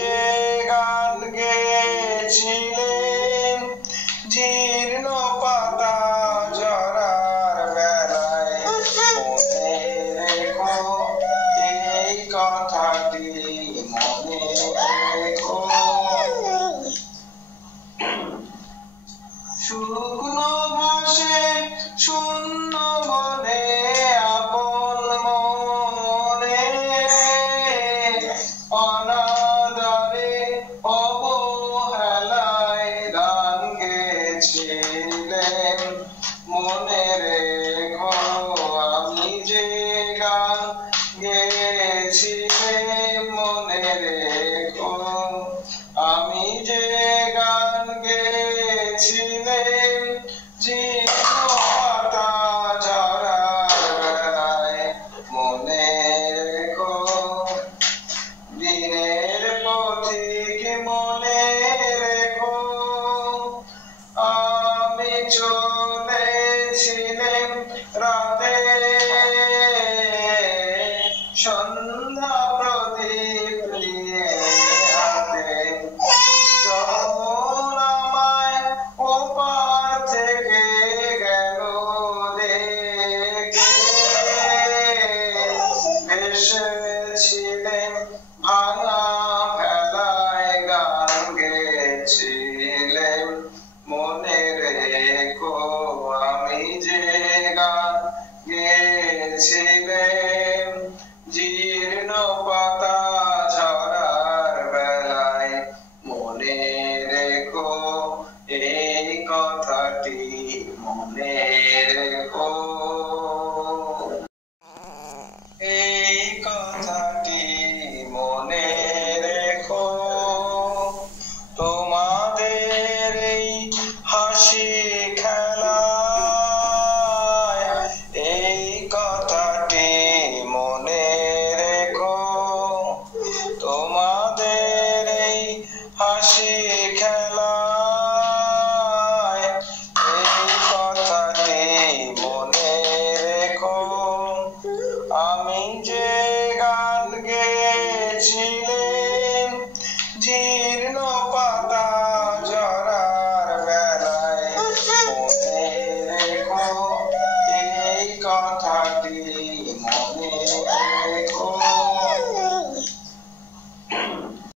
যে গান গেয়েছিলেন জীর্ণ পাতা ঝরার বেলায়, মনে রেখো এই কথাটি, মনে রেখো। শুকনো ঘাসে শূন্য বনে আপন মনে, অনাদরে অবহেলায় গান গেয়েছিলেন, মনে রেখো আমি যে গান গেয়েছিলেন, মনে রেখো আমি যে গান গেয়েছিলেন জীর্ণ পাতা ঝরার বেলায়, মনে রেখো। দিনের পথিক মনে রেখো আমি চলেছিলাম রাতে, সন্ধ্যা প্রদীপ নিয়ে হাতে, যখন আমায় ওপার থেকে গেল দেখে, ভেসেছিলেন ভাঙা ভেলায় গান গেয়েছিলেন, মনে রেখো আমি যে গান গেয়েছিলেন জীর্ণ পাতা ঝরার বেলায়, মনে রেখো এই কথাটি, মনে রেখো এই কথাটি, মনে রেখো। তোমাদের এই হাসি খেলায় এই কথাটি মনে রেখো, তোমাদের এই হাসি খেলায় এই কথাটি মনে রেখো। আমি যে গান গেয়েছিলেন জীর্ণ পাতা ঝরার বেলায়, মনে রেখো এই কথা।